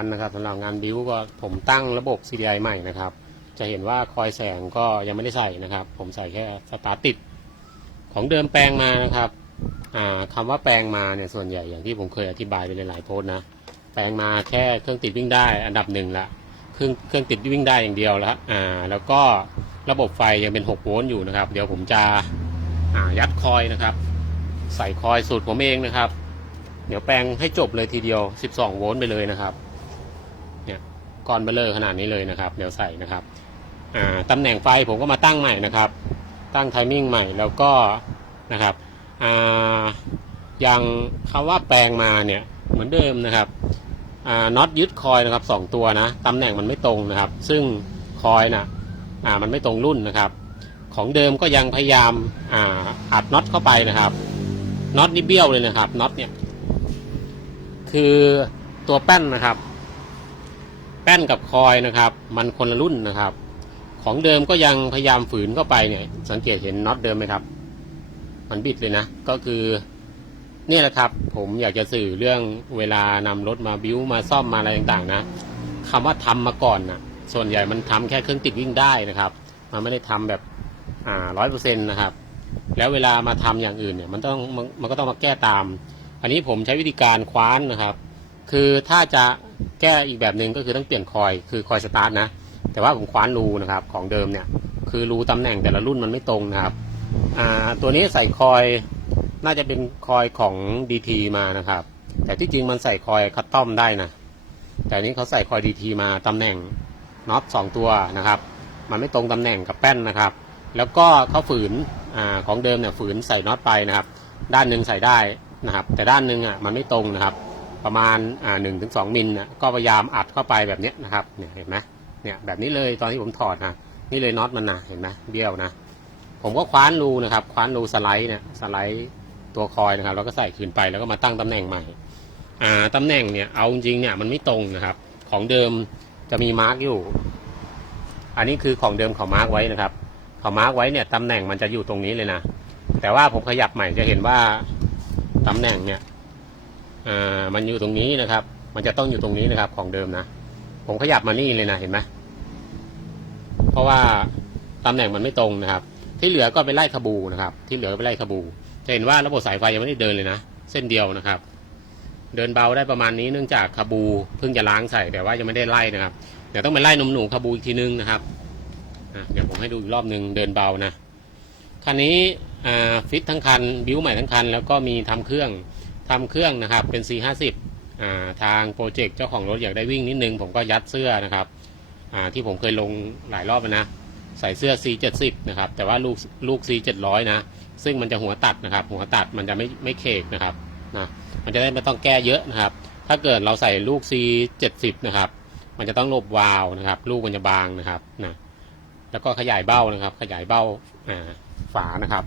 นอีกหนึ่งคันนะครับสำหรับงานบิวก็ผมตั้งระบบ CDI ใหม่นะครับ จะเห็นว่าคอยแสงก็ยังไม่ได้ใส่นะครับ ผมใส่แค่สตาร์ติด ของเดิมแปลงมานะครับอ่าคำว่าแปลงมาเนี่ยส่วนใหญ่อย่างที่ผมเคยอธิบายไปหลายๆโพสต์นะ แปลงมาแค่เครื่องติดวิ่งได้อันดับหนึ่งละเครื่องเครื่องติดวิ่งได้อย่างเดียวแล้วอ่าแล้วก็ระบบไฟยังเป็น 6 โวลต์อยู่นะครับ เดี๋ยวผมจะยัดคอยนะครับ ใส่คอยสูตรผมเองนะครับ เดี๋ยวแปลงให้จบเลยทีเดียว 12 โวลต์ไปเลยนะครับ ก้อนเบลเลอร์ขนาดนี้เลยนะครับเดี๋ยวใส่นะครับตำแหน่งไฟผมก็มาตั้งใหม่นะครับ ตั้งไทมิ่งใหม่แล้วก็นะครับอย่างคำว่าแปลงมาเนี่ยเหมือนเดิมนะครับน็อตยึดคอยนะครับสองตัวนะตำแหน่งมันไม่ตรงนะครับ ซึ่งคอยนะอ่ามันไม่ตรงรุ่นนะครับ ของเดิมก็ยังพยายามอ,าอัดน็อตเข้าไปนะครับน็อตนี่เบี้ยวเลยนะครับน็อตเนี่ยคือตัวแป้นนะครับ ป้นกับคอยนะครับ มันคนละรุ่นนะครับ ของเดิมก็ยังพยายามฝืนเข้าไปเนี่ย สังเกตเห็นน็อตเดิมไหมครับ มันบิดเลยนะ ก็คือนี่แหละครับ ผมอยากจะสื่อเรื่องเวลานำรถมาบิ้วมาซ่อมมาอะไรต่างๆ นะคำว่าทำมาก่อนนะส่วนใหญ่มันทำแค่เครื่องติดวิ่งได้นะครับ มันไม่ได้ทำแบบอ่าร้อยเปอร์เซ็นต์นะครับ แล้วเวลามาทำอย่างอื่นเนี่ย มันต้องมันก็ต้องมาแก้ตาม อันนี้ผมใช้วิธีการคว้านนะครับ คือถ้าจะ แก้อีกแบบหนึ่งก็คือต้องเปลี่ยนคอยคือคอยสตาร์ทนะ แต่ว่าผมคว้านรูนะครับของเดิมเนี่ย คือรูตำแหน่งแต่ละรุ่นมันไม่ตรงนะครับอ่าตัวนี้ใส่คอยน่าจะเป็นคอยของ DT มานะครับ แต่ที่จริงมันใส่คอยคัตตอมได้นะแต่อันนี้เขาใส่คอย DT มาตำแหน่งน็อตสองตัวนะครับ มันไม่ตรงตำแหน่งกับแป้นนะครับ แล้วก็เขาฝืนอ่าของเดิมเนี่ยฝืนใส่น็อตไปนะครับ ด้านหนึ่งใส่ได้นะครับ แต่ด้านหนึ่งอะมันไม่ตรงนะครับ ประมาณหนึ่งถึงสองมิลนะก็พยายามอัดเข้าไปแบบนี้นะครับเนี่ยเห็นไหมเนี่ยแบบนี้เลยตอนที่ผมถอดนะนี่เลยน็อตมันนะเห็นไหมเบี้ยวนะผมก็คว้านรูนะครับคว้านรูสไลด์เนี่ยสไลด์ตัวคอยนะครับแล้วก็ใส่คืนไปแล้วก็มาตั้งตำแหน่งใหม่อ่าตำแหน่งเนี่ยเอาจริงเนี่ยมันไม่ตรงนะครับ ของเดิมจะมีมาร์กอยู่ อันนี้คือของเดิมเขามาร์กไว้นะครับเขามาร์กไว้เนี่ยตำแหน่งมันจะอยู่ตรงนี้เลยนะแต่ว่าผมขยับใหม่จะเห็นว่าตำแหน่งเนี่ย อ่ามันอยู่ตรงนี้นะครับ มันจะต้องอยู่ตรงนี้นะครับ ของเดิมนะ ผมขยับมานี่เลยนะเห็นไหมเพราะว่าตำแหน่งมันไม่ตรงนะครับ ที่เหลือก็ไปไล่ขบูนะครับ ที่เหลือไปไล่ขบูจะเห็นว่าระบบสายไฟยังไม่ได้เดินเลยนะเส้นเดียวนะครับ เดินเบาได้ประมาณนี้เนื่องจากขบูเพิ่งจะล้างใส่แต่ว่ายังไม่ได้ไล่นะครับเดี๋ยวต้องไปไล่นมหนูขบูอีกทีนึงนะครับเดี๋ยวผมให้ดูอีกรอบหนึ่งเดินเบานะคันนี้ฟิตทั้งคันบิ้วใหม่ทั้งคัน แล้วก็มีทำเครื่อง ทำเครื่องนะครับเป็น C50 อ่าทางโปรเจกต์เจ้าของรถอยากได้วิ่งนิดนึง ผมก็ยัดเสื้อนะครับอ่าที่ผมเคยลงหลายรอบนะใส่เสื้อ C70 นะครับแต่ว่าลูกลูก C700 นะซึ่งมันจะหัวตัดนะครับ หัวตัดมันจะไม่ไม่เคกนะครับนะมันจะได้ไม่ต้องแก้เยอะนะครับ ถ้าเกิดเราใส่ลูก C70 นะครับมันจะต้องหลบวาล์วนะครับ ลูกมันจะบางนะครับนะแล้วก็ขยายเบ้านะครับ ขยายเบ้าฝานะครับ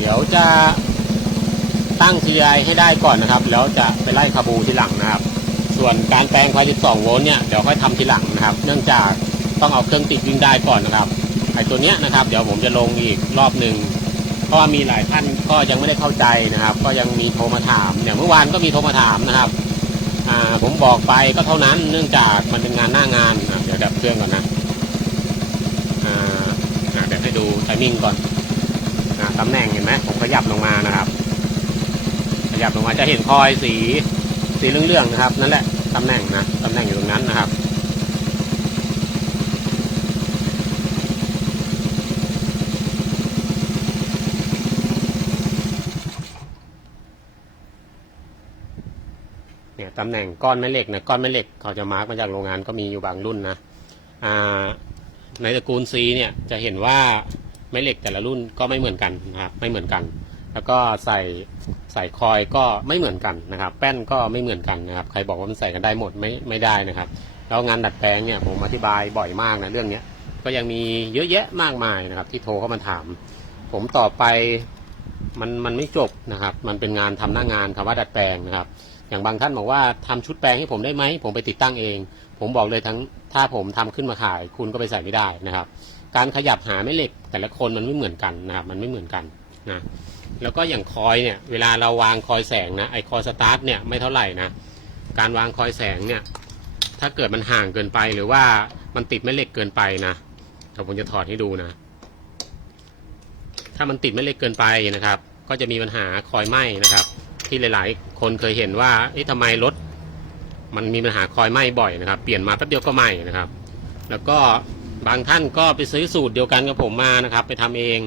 เดี๋ยวจะตั้ง TI ให้ได้ ก่อนนะครับ แล้วจะไปไล่คาบูทีหลังนะครับ ส่วนการแปลงไฟ 12 โวลต์เนี่ยเดี๋ยวค่อยทำทีหลังนะครับ เนื่องจากต้องเอาเครื่องติดวิ่งได้ก่อนนะครับไอ้ตัวเนี้ยนะครับ เดี๋ยวผมจะลงอีกรอบหนึ่งเพราะว่ามีหลายท่านก็ยังไม่ได้เข้าใจนะครับ ก็ยังมีโทรมาถามอย่างเมื่อวานก็มีโทรมาถามนะครับผมบอกไปก็เท่านั้นเนื่องจากมันเป็นงานหน้างานเดี๋ยวดับเครื่องก่อนนะเดี๋ยวให้ดูไทมิ่งก่อนอตำแหน่งเห็นไหมผมขยับลงมานะครับ ยับลงมาจะเห็นคอยสีสีเหลืองๆนะครับ นั่นแหละตำแหน่งนะตำแหน่งอยู่ตรงนั้นนะครับเนี่ยตำแหน่งก้อนแม่เหล็กนะก้อนแม่เหล็กเขาจะมาร์กมาจากโรงงานก็มีอยู่บางรุ่นนะอ่าในตระกูล C เนี่ยจะเห็นว่าแม่เหล็กแต่ละรุ่นก็ไม่เหมือนกันนะครับไม่เหมือนกัน แล้วก็ใส่ใส่คอยก็ไม่เหมือนกันนะครับ แป้นก็ไม่เหมือนกันนะครับ ใครบอกว่ามันใส่กันได้หมดไม่ไม่ได้นะครับ แล้วงานดัดแปลงเนี่ยผมอธิบายบ่อยมากนะเรื่องเนี้ยก็ยังมีเยอะแยะมากมายนะครับ ที่โทรเข้ามาถาม ผมต่อไปมันมันไม่จบนะครับ มันเป็นงานทำหน้างานคำว่าดัดแปลงนะครับ อย่างบางท่านบอกว่าทำชุดแปลงให้ผมได้ไหมผมไปติดตั้งเอง ผมบอกเลยทั้งถ้าผมทำขึ้นมาขาย คุณก็ไปใส่ไม่ได้นะครับ การขยับหาแม่เหล็กแต่ละคนมันไม่เหมือนกันนะครับ มันไม่เหมือนกันนะ แล้วก็อย่างคอยเนี่ยเวลาเราวางคอยแสงนะไอคอยสตาร์ทเนี่ยไม่เท่าไหร่นะการวางคอยแสงเนี่ยถ้าเกิดมันห่างเกินไปหรือว่ามันติดแม่เหล็กเกินไปนะเดี๋ยวผมจะถอดให้ดูนะ ถ้ามันติดแม่เหล็กเกินไปนะครับ ก็จะมีปัญหาคอยไหม้นะครับ ที่หลาย ๆ คนเคยเห็นว่าเอ๊ะทำไมรถมันมีปัญหาคอยไหม้บ่อยนะครับ เปลี่ยนมาแป๊บเดียวก็ไหม้นะครับ แล้วก็บางท่านก็ไปซื้อสูตรเดียวกันกับผมมานะครับ ไปทำเอง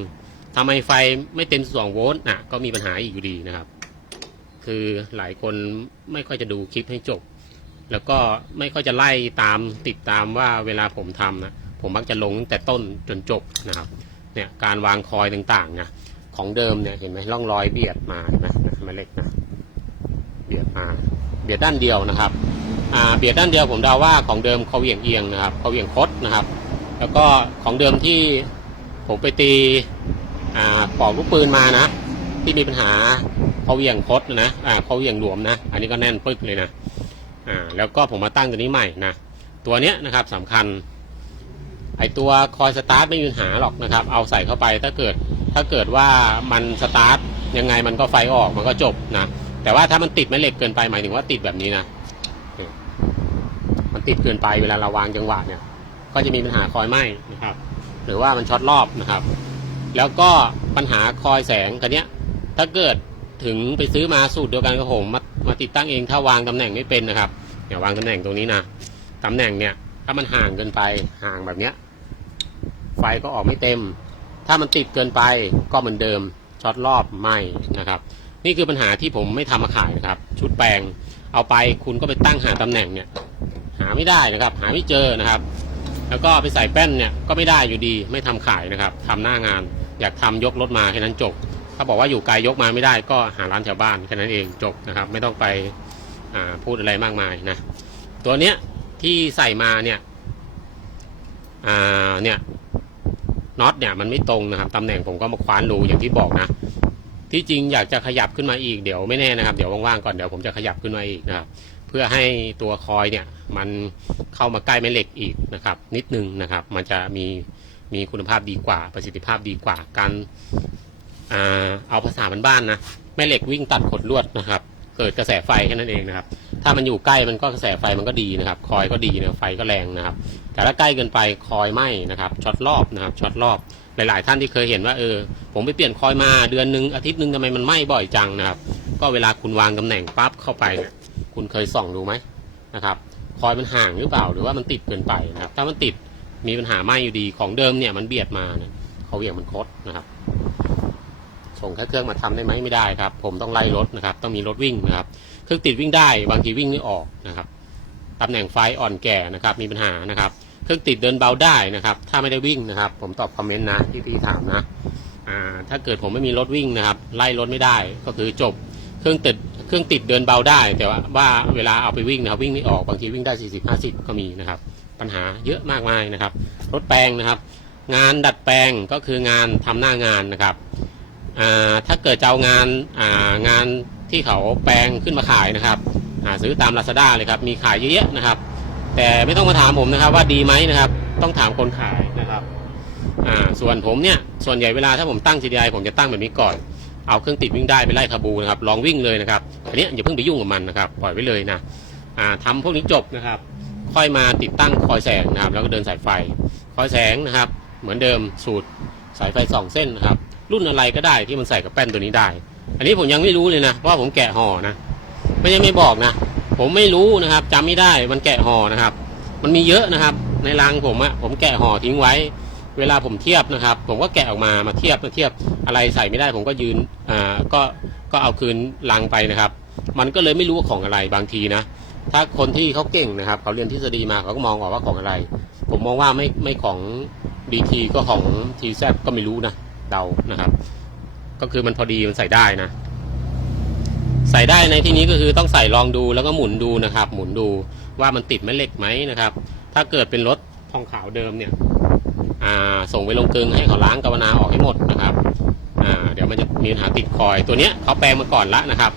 ทำไมไฟไม่เต็ม2โวลต์น่ะก็มีปัญหาอีกอยู่ดีนะครับ คือหลายคนไม่ค่อยจะดูคลิปให้จบ แล้วก็ไม่ค่อยจะไล่ตามติดตามว่าเวลาผมทำนะ ผมมักจะลงแต่ต้นจนจบนะครับ เนี่ยการวางคอยต่างๆนะของเดิมเนี่ยเห็นไหมร่องรอยเบียดมาเห็นไหมนะแม่เหล็กนะเบียดมาเบียดด้านเดียวนะครับอ่าเบียดด้านเดียวผมเดาว่าของเดิมเขาเหวี่ยงเอียงนะครับเขาเหวี่ยงคดนะครับ แล้วก็ของเดิมที่ผมไปตี อ่าปอกลูกปืนมานะ ที่มีปัญหาเขาเหวี่ยงคดนะอ่าเขาเหวี่ยงหลวมนะ อันนี้ก็แน่นปึ๊กเลยนะอ่าแล้วก็ผมมาตั้งตัวนี้ใหม่นะตัวเนี้ยนะครับสำคัญ ไอตัวคอยสตาร์ทไม่มีปัญหาหรอกนะครับ เอาใส่เข้าไปถ้าเกิดถ้าเกิดว่ามันสตาร์ทยังไงมันก็ไฟออกมันก็จบนะแต่ว่าถ้ามันติดแม่เหล็กเกินไปหมายถึงว่าติดแบบนี้นะมันติดเกินไปเวลาเราวางจังหวะเนี่ย ก็จะมีปัญหาคอยไหมนะครับ หรือว่ามันช็อตรอบนะครับ แล้วก็ปัญหาคอยแสงคันเนี้ย ถ้าเกิดถึงไปซื้อมาสูตรเดียวกันกับผมมามาติดตั้งเองถ้าวางตำแหน่งไม่เป็นนะครับเนี่ยวางตำแหน่งตรงนี้นะตำแหน่งเนี่ยถ้ามันห่างเกินไปห่างแบบเนี้ย ไฟก็ออกไม่เต็ม ถ้ามันติดเกินไปก็เหมือนเดิมช็อตรอบไหมนะครับ นี่คือปัญหาที่ผมไม่ทำมาขายนะครับ ชุดแปลงเอาไปคุณก็ไปตั้งหาตำแหน่งเนี่ย หาไม่ได้นะครับ หาไม่เจอนะครับ แล้วก็ไปใส่แป้นเนี่ยก็ไม่ได้อยู่ดีไม่ทำขายนะครับทำหน้างาน อยากทำยกรถมาแค่นั้นจบถ้าบอกว่าอยู่ไกลยกมาไม่ได้ก็หาร้านแถวบ้านแค่นั้นเองจบนะครับ ไม่ต้องไปพูดอะไรมากมายนะตัวเนี้ยที่ใส่มาเนี่ยเนี่ยน็อตเนี่ยมันไม่ตรงนะครับตำแหน่งผมก็มาคว้านรูอย่างที่บอกนะที่จริงอยากจะขยับขึ้นมาอีกเดี๋ยวไม่แน่นะครับ เดี๋ยวว่างๆก่อนเดี๋ยวผมจะขยับขึ้นมาอีกนะครับ เพื่อให้ตัวคอยเนี่ยมันเข้ามาใกล้แม่เหล็กอีกนะครับ นิดนึงนะครับ มันจะมีมีคุณภาพดีกว่าประสิทธิภาพดีกว่าการอเอาภาษาบ้านๆนะแม่เหล็กวิ่งตัดขดลวดนะครับ เกิดกระแสไฟแค่นั้นเองนะครับ ถ้ามันอยู่ใกล้มันก็กระแสไฟมันก็ดีนะครับ คอยก็ดีนะไฟก็แรงนะครับ แต่ถ้าใกล้เกินไปคอยไหมนะครับช็อตรอบนะครับช็อตรอบหลายๆ ท่านที่เคยเห็นว่าเออ ผมไปเปลี่ยนคอยมาเดือนหนึ่งอาทิตย์หนึ่งทำไมมันไหม้บ่อยจังนะครับ ก็เวลาคุณวางตำแหน่งปั๊บเข้าไปเนี่ย คุณเคยส่องดูไหมนะครับ คอยมันห่างหรือเปล่าหรือว่ามันติดเกินไปนะครับ ถ้ามันติดมีปัญหาไหมอยู่ดีของเดิมเนี่ยมันเบียดมาเนี่ยเขาเหวี่ยงมันคดนะครับ ส่งแค่เครื่องมาทำได้ไหมไม่ได้ครับ ผมต้องไล่รถนะครับ ต้องมีรถวิ่งนะครับ เครื่องติดวิ่งได้ บางทีวิ่งไม่ออกนะครับตำแหน่งไฟอ่อนแก่นะครับ มีปัญหานะครับ เครื่องติดเดินเบาได้นะครับ ถ้าไม่ได้วิ่งนะครับ ผมตอบคอมเมนต์นะที่พี่ถามนะ อ่า ถ้าเกิดผมไม่มีรถวิ่งนะครับ ไล่รถไม่ได้ก็คือจบ เครื่องติด เครื่องติดเดินเบาได้ แต่ว่าว่าเวลาเอาไปวิ่งนะครับวิ่งไม่ออกบางทีวิ่งได้ 40 50 ก็มีนะครับ ปัญหาเยอะมากมายนะครับ รถแปลงนะครับ งานดัดแปลงก็คืองานทำหน้างานนะครับถ้าเกิดจะเอางานางานที่เขาแปลงขึ้นมาขายนะครับหาซื้อตาม Lazada เลยครับ มีขายเยอะแยะนะครับ แต่ไม่ต้องมาถามผมนะครับว่าดีไหมนะครับ ต้องถามคนขายนะครับ อ่า ส่วนผมเนี่ย ส่วนใหญ่เวลาถ้าผมตั้ง CDI ผมจะตั้งแบบนี้ก่อน เอาเครื่องติดวิ่งได้ไปไล่คาบูนะครับลองวิ่งเลยนะครับอันนี้อย่าเพิ่งไปยุ่งกับมันนะครับปล่อยไว้เลยนะอ่าทำพวกนี้จบนะครับ ค่อยมาติดตั้งคอยแสงนะครับ แล้วก็เดินสายไฟ คอยแสงนะครับ เหมือนเดิมสูตรสายไฟสองเส้นนะครับ รุ่นอะไรก็ได้ที่มันใส่กับแป้นตัวนี้ได้ อันนี้ผมยังไม่รู้เลยนะเพราะว่าผมแกะห่อนะไม่ใช่ไม่บอกนะผมไม่รู้นะครับจำไม่ได้มันแกะห่อนะครับ มันมีเยอะนะครับ ในรังผมอะผมแกะห่อทิ้งไว้ เวลาผมเทียบนะครับ ผมก็แกะออกมามาเทียบมาเทียบอะไรใส่ไม่ได้ ผมก็ยืนอ่าก็ก็เอาคืนลังไปนะครับ มันก็เลยไม่รู้ว่าของอะไรบางทีนะถ้าคนที่เขาเก่งนะครับเขาเรียนทฤษฎีมาเขาก็มองออกว่าของอะไร ผมมองว่าไม่ไม่ของดีทีก็ของทีแซก็ไม่รู้นะเดานะครับ ก็คือมันพอดีมันใส่ได้นะ ใส่ได้ในที่นี้ก็คือต้องใส่ลองดูแล้วก็หมุนดูนะครับ หมุนดูว่ามันติดแม่เหล็กไหมนะครับ ถ้าเกิดเป็นรถทองขาวเดิมเนี่ย ส่งไปลงกึงให้เขาล้างกาวนาออกให้หมดนะครับเดี๋ยวมันจะมีปัญหาติดคอยตัวเนี้ยเขาแปลงมาก่อนละนะครับ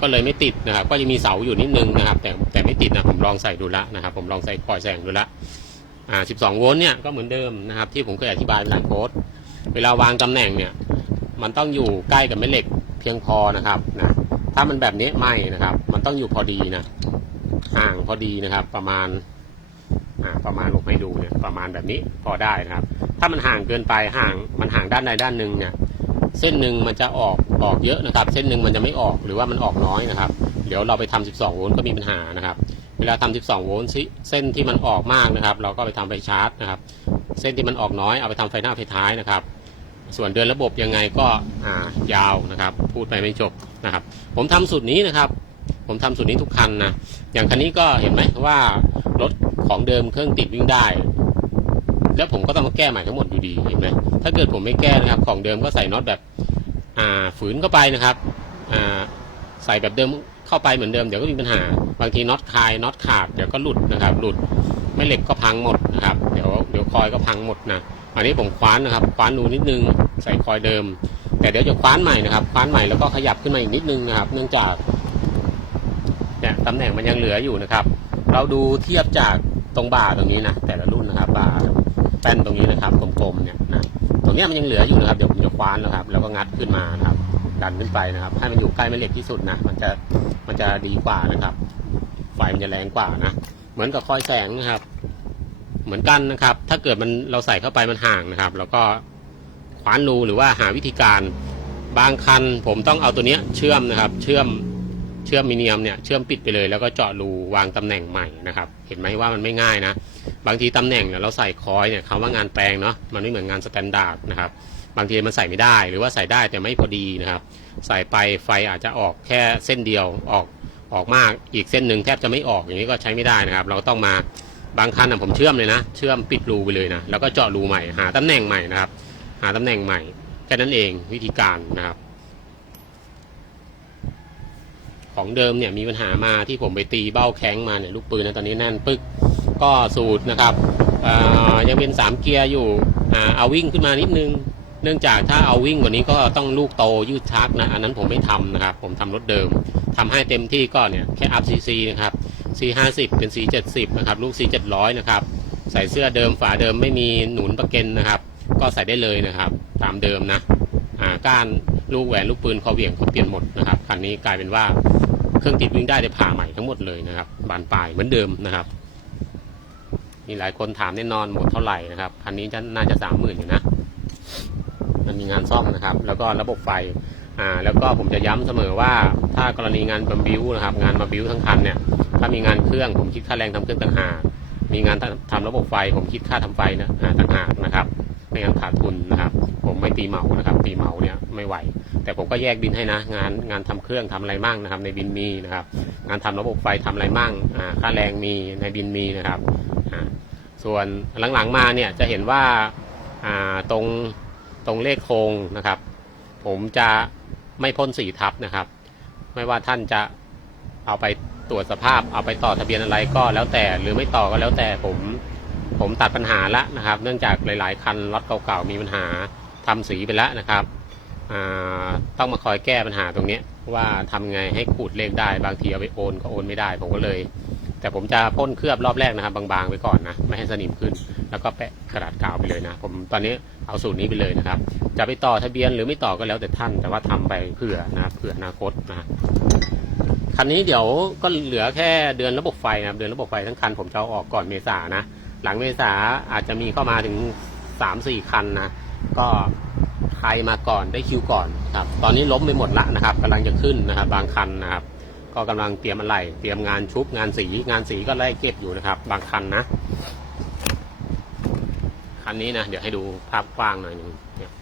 ก็เลยไม่ติดนะครับ ก็จะมีเสาอยู่นิดนึงนะครับ แต่แต่ไม่ติดนะผมลองใส่ดูละนะครับ ผมลองใส่คอยแสงดูละอ่า12 โวลต์เนี่ยก็เหมือนเดิมนะครับ ที่ผมเคยอธิบายเป็นหลังโค้ดเวลาวางตำแหน่งเนี่ยมันต้องอยู่ใกล้กับแม่เหล็กเพียงพอนะครับนะถ้ามันแบบนี้ไม่นะครับ มันต้องอยู่พอดีนะห่างพอดีนะครับ ประมาณ ประมาณผมให้ดูเนี่ยประมาณแบบนี้พอได้นะครับ ถ้ามันห่างเกินไปห่างมันห่างด้านใดด้านหนึ่งเนี่ยเส้นหนึ่งมันจะออกออกเยอะนะครับ เส้นหนึ่งมันจะไม่ออกหรือว่ามันออกน้อยนะครับ เดี๋ยวเราไปทำ12 โวลต์ก็มีปัญหานะครับ เวลาทำ12 โวลต์เส้นที่มันออกมากนะครับ เราก็ไปทำไฟชาร์จนะครับ เส้นที่มันออกน้อยเอาไปทำไฟหน้าไฟท้ายนะครับ ส่วนเดินระบบยังไงก็อ่ายาวนะครับ พูดไปไม่จบนะครับ ผมทำสูตรนี้นะครับ ผมทำสูตรนี้ทุกคันนะอย่างคันนี้ก็เห็นไหมว่ารถ ของเดิมเครื่องติดวิ่งได้ แล้วผมก็ต้องมาแก้ใหม่ทั้งหมดอยู่ดีเห็นไหมถ้าเกิดผมไม่แก้นะครับ ของเดิมก็ใส่น็อตแบบอ่าฝืนเข้าไปนะครับอ่าใส่แบบเดิมเข้าไปเหมือนเดิมเดี๋ยวก็มีปัญหา บางทีน็อตคายน็อตขาดเดี๋ยวก็หลุดนะครับ หลุดไม่เหล็กก็พังหมดนะครับ เดี๋ยวเดี๋ยวคอยก็พังหมดนะอันนี้ผมคว้านนะครับคว้านรูนิดนึงใส่คอยเดิม แต่เดี๋ยวจะคว้านใหม่นะครับคว้านใหม่แล้วก็ขยับขึ้นมาอีกนิดนึงนะครับ เนื่องจากเนี่ยตำแหน่งมันยังเหลืออยู่นะครับ เราดูเทียบจาก ตรงบ่าตรงนี้นะแต่ละรุ่นนะครับบ่าแป้นตรงนี้นะครับกลมๆเนี่ยนะตรงนี้มันยังเหลืออยู่นะครับเดี๋ยวผมจะคว้านนะครับ แล้วก็งัดขึ้นมานะครับ ดันขึ้นไปนะครับ ให้มันอยู่ใกล้แม่เหล็กที่สุดนะมันจะมันจะดีกว่านะครับ ไฟมันจะแรงกว่านะเหมือนกับคอยแสงนะครับ เหมือนกันนะครับ ถ้าเกิดมันเราใส่เข้าไปมันห่างนะครับ แล้วก็คว้านรูหรือว่าหาวิธีการบางคันผมต้องเอาตัวเนี้ยเชื่อมนะครับ เชื่อม ชื่อมมิเนียมเนี่ยเชื่อมปิดไปเลยแล้วก็เจาะรูวางตำแหน่งใหม่นะครับ เห็นไหมว่ามันไม่ง่ายนะ บางทีตำแหน่งเนี่ยเราใส่คอยเนี่ยคำว่างานแปลงเนาะมันไม่เหมือนงานสแตนดาร์ดนะครับบางทีมันใส่ไม่ได้หรือว่าใส่ได้แต่ไม่พอดีนะครับ ใส่ไปไฟอาจจะออกแค่เส้นเดียวออกออกมากอีกเส้นหนึ่งแทบจะไม่ออกอย่างนี้ก็ใช้ไม่ได้นะครับ เราต้องมาบางคันนะผมเชื่อมเลยนะ เชื่อมปิดรูไปเลยนะแล้วก็เจาะรูใหม่หาตำแหน่งใหม่นะครับ หาตำแหน่งใหม่แค่นั้นเองวิธีการนะครับ ของเดิมเนี่ยมีปัญหามาที่ผมไปตีเบ้าแข้งมาเนี่ยลูกปืนนะตอนนี้แน่นปึ๊กก็สูตรนะครับอ่อยังเป็นสามเกียร์อยู่อ่าเอาวิ่งขึ้นมานิดนึง เนื่องจากถ้าเอาวิ่งกว่านี้ก็ต้องลูกโตยืดชักนะอันนั้นผมไม่ทำนะครับ ผมทำรถเดิมทำให้เต็มที่ก็เนี่ยแค่อัพซีซีนะครับ C50 เป็น C70 นะครับลูก C700 นะครับใส่เสื้อเดิมฝาเดิมไม่มีหนุนประเก็นนะครับ ก็ใส่ได้เลยนะครับ ตามเดิมนะอ่าก้านลูกแหวนลูกปืนคอเหวี่ยงเขาเปลี่ยนหมดนะครับคันนี้กลายเป็นว่า เครื่องติดวิ่งได้ได้ผ่าใหม่ทั้งหมดเลยนะครับ บานปลายเหมือนเดิมนะครับ มีหลายคนถามแน่นอนหมดเท่าไหร่นะครับคันนี้จะน่าจะสามหมื่นอยู่นะ มันมีงานซ่อมนะครับ แล้วก็ระบบไฟอ่าแล้วก็ผมจะย้ำเสมอว่าถ้ากรณีงานบัมบิวนะครับ งานมาบิวทั้งคันเนี่ยถ้ามีงานเครื่องผมคิดค่าแรงทำเครื่องต่างหากมีงานทำระบบไฟผมคิดค่าทำไฟนะต่างหากนะครับ ไม่งั้นขาดทุนนะครับ ผมไม่ตีเหมานะครับ ตีเหมาเนี่ยไม่ไหว แต่ผมก็แยกบินให้นะ งานงานทำเครื่องทำอะไรมั่งนะครับ ในบินมีนะครับ งานทำระบบไฟทำอะไรมั่งอ่าค่าแรงมีในบินมีนะครับอ่าส่วนหลังๆมาเนี่ยจะเห็นว่าอ่าตรงตรงเลขโครงนะครับ ผมจะไม่พ่นสีทับนะครับ ไม่ว่าท่านจะเอาไปตรวจสภาพเอาไปต่อทะเบียนอะไรก็แล้วแต่หรือไม่ต่อก็แล้วแต่ผม ผมตัดปัญหาละนะครับ เนื่องจากหลาย ๆ คันรถเก่าๆมีปัญหาทำสีไปแล้วนะครับต้องมาคอยแก้ปัญหาตรงนี้ว่าทำไงให้ขูดเลขได้บางทีเอาไปโอนก็โอนไม่ได้ผมก็เลย แต่ผมจะพ่นเคลือบรอบแรกนะครับ บางๆไปก่อนนะไม่ให้สนิมขึ้น แล้วก็แปะกระดาษกาวไปเลยนะ ผมตอนนี้เอาสูตรนี้ไปเลยนะครับ จะไปต่อทะเบียนหรือไม่ต่อก็แล้วแต่ท่าน แต่ว่าทำไปเผื่อนะเผื่ออนาคตนะคันนี้เดี๋ยวก็เหลือแค่เดือนระบบไฟนะครับเดือนระบบไฟทั้งคันผมจะเอาออกก่อนเมษานะ หลังเมษาอาจจะมีเข้ามาถึงสามสี่คันนะ ก็ใครมาก่อนได้คิวก่อนครับ ตอนนี้ล้มไปหมดละนะครับกำลังจะขึ้นนะครับ บางคันนะครับ ก็กำลังเตรียมอะไร เตรียมงานชุบงานสีงานสีก็ไล่เก็บอยู่นะครับ บางคันนะคันนี้นะเดี๋ยวให้ดูภาพกว้างหน่อยนึงเนี่ย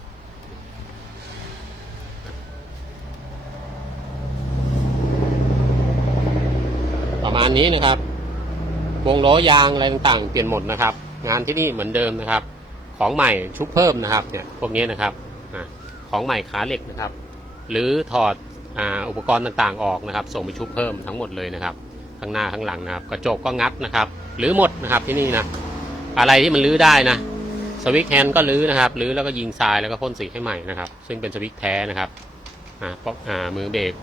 ประมาณนี้นะครับ วงล้อยางอะไรต่างๆ เปลี่ยนหมดนะครับ งานที่นี่เหมือนเดิมนะครับ ของใหม่ชุบเพิ่มนะครับเนี่ยพวกนี้นะครับของใหม่ขาเหล็กนะครับ หรือถอดออุปกรณ์ต่างๆออกนะครับ ส่งไปชุบเพิ่มทั้งหมดเลยนะครับข้างหน้าข้างหลังนะครับ กระจกก็งัดนะครับหรือหมดนะครับที่นี่นะอะไรที่มันลื้อได้นะสวิตช์แฮนด์ก็ลื้อนะครับลื้อแล้วก็ยิงทรายแล้วก็พ่นสีให้ใหม่นะครับ ซึ่งเป็นสวิตช์แท้นะครับอ่าป๊อกอ่ามือเบรก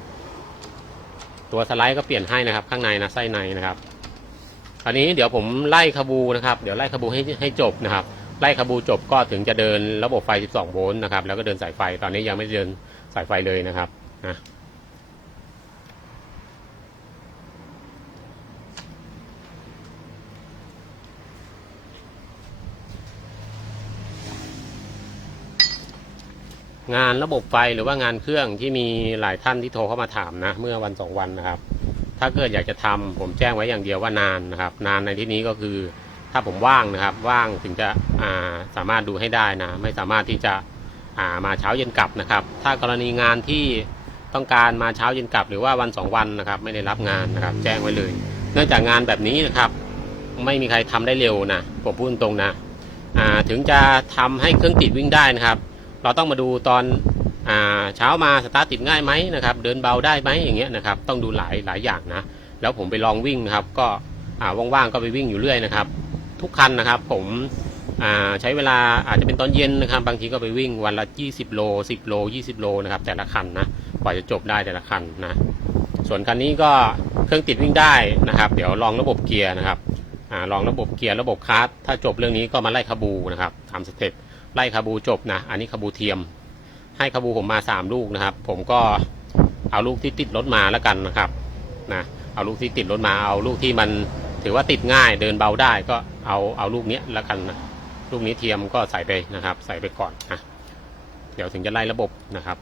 ตัวสไลด์ก็เปลี่ยนให้นะครับ ข้างในนะไส้ในนะครับ ราวนี้เดี๋ยวผมไล่ขบูนะครับเดี๋ยวไล่ขบูให้ให้จบนะครับ ไล่ขบูจบก็ถึงจะเดินระบบไฟ 12 โวลต์นะครับ แล้วก็เดินสายไฟตอนนี้ยังไม่เดินสายไฟเลยนะครับนะงานระบบไฟหรือว่างานเครื่องที่มีหลายท่านที่โทรเข้ามาถามนะ เมื่อวันสองวันนะครับ ถ้าเกิดอยากจะทำผมแจ้งไว้อย่างเดียวว่านานนะครับ นานในที่นี้ก็คือ ถ้าผมว่างนะครับ ว่างถึงจะาสามารถดูให้ได้นะไม่สามารถที่จะามาเช้าเย็นกลับนะครับ ถ้ากรณีงานที่ต้องการมาเช้าเย็นกลับ หรือว่าวันสองวันนะครับ ไม่ได้รับงานนะครับ แจ้งไว้เลย เนื่องจากงานแบบนี้นะครับ ไม่มีใครทำได้เร็วนะผมพูดตรงนะถึงจะทำให้เครื่องติดวิ่งได้นะครับ เราต้องมาดูตอน เช้ามาสตาร์ทติดง่ายไหมนะครับ เดินเบาได้ไหมอย่างเงี้ยนะครับ ต้องดูหลายหลายอย่างนะ แล้วผมไปลองวิ่งนะครับ ก็ว่างๆก็ไปวิ่งอยู่เรื่อยนะครับ ทุกคันนะครับ ผมใช้เวลาอาจจะเป็นตอนเย็นนะครับ บางทีก็ไปวิ่งวันละ 20 โล 10 โล 20 โลนะครับ แต่ละคันนะกว่าจะจบได้แต่ละคันนะ ส่วนคันนี้ก็เครื่องติดวิ่งได้นะครับ เดี๋ยวลองระบบเกียร์นะครับอลองระบบเกียร์ระบบคาร์ทถ้าจบเรื่องนี้ก็มาไล่คาบูนะครับทำสเต็ปไล่คาบูจบนะ อันนี้คาบูเทียม ให้ขบูผมมาสามลูกนะครับ ผมก็เอาลูกที่ติดรถมาแล้วกันนะครับนะเอาลูกที่ติดรถมาเอาลูกที่มันถือว่าติดง่ายเดินเบาได้ก็เอาเอาลูกนี้แล้วกันนะลูกนี้เทียมก็ใส่ไปนะครับ ใส่ไปก่อนนะเดี๋ยวถึงจะไล่ระบบนะครับ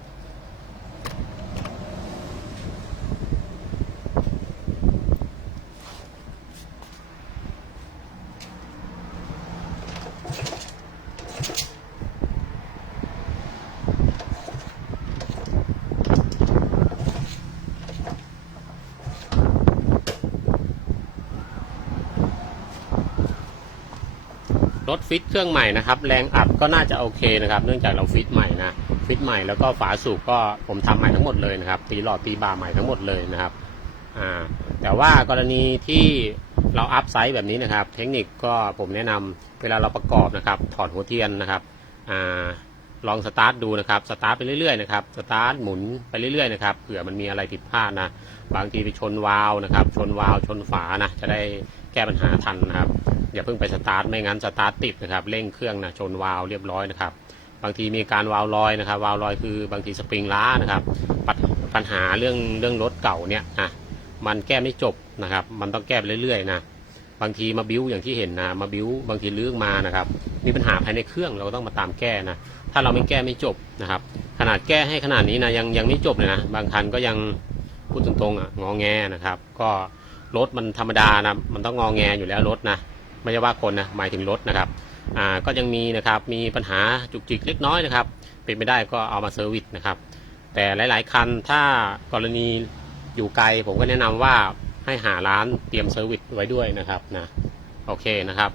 รถฟิตเครื่องใหม่นะครับ แรงอัดก็น่าจะโอเคนะครับ เนื่องจากเราฟิตใหม่นะ ฟิตใหม่แล้วก็ฝาสูบก็ผมทำใหม่ทั้งหมดเลยนะครับ ตีหลอดตีบาร์ใหม่ทั้งหมดเลยนะครับ อ่า แต่ว่ากรณีที่เราอัพไซส์แบบนี้นะครับ เทคนิคก็ผมแนะนำเวลาเราประกอบนะครับ ถอดหัวเทียนนะครับ อ่า ลองสตาร์ทดูนะครับ สตาร์ทไปเรื่อยๆนะครับ สตาร์ทหมุนไปเรื่อยๆนะครับ เผื่อมันมีอะไรผิดพลาดนะ บางทีไปชนวาล์วนะครับ ชนวาล์วชนฝานะ จะได้ แก้ปัญหาทันนะครับ อย่าเพิ่งไปสตาร์ทไม่งั้นสตาร์ทติดนะครับเร่งเครื่องนะชนวาล์วเรียบร้อยนะครับ บางทีมีการวาล์วลอยนะครับ วาล์วลอยคือบางทีสปริงล้านะครับปัญปัญหาเรื่องเรื่องรถเก่าเนี่ยนะมันแก้ไม่จบนะครับ มันต้องแก้ไปเรื่อยๆนะบางทีมาบิ้วอย่างที่เห็นนะมาบิ้วบางทีลื้อมานะครับ มีปัญหาภายในเครื่องเราก็ต้องมาตามแก้นะถ้าเราไม่แก้ไม่จบนะครับ ขนาดแก้ให้ขนาดนี้นะยังยังไม่จบเลยนะบางคันก็ยังพูดตรงๆอะงอแงนะครับ ก็ รถมันธรรมดานะมันต้องงอแงอยู่แล้วรถนะไม่ใช่ว่าคนนะหมายถึงรถนะครับอ่าก็ยังมีนะครับมีปัญหาจุกจิกเล็กน้อยนะครับเป็นไปได้ก็เอามาเซอร์วิสนะครับ แต่หลาย ๆ คันถ้ากรณีอยู่ไกลผมก็แนะนำว่าให้หาร้านเตรียมเซอร์วิสไว้ด้วยนะครับนะโอเคนะครับ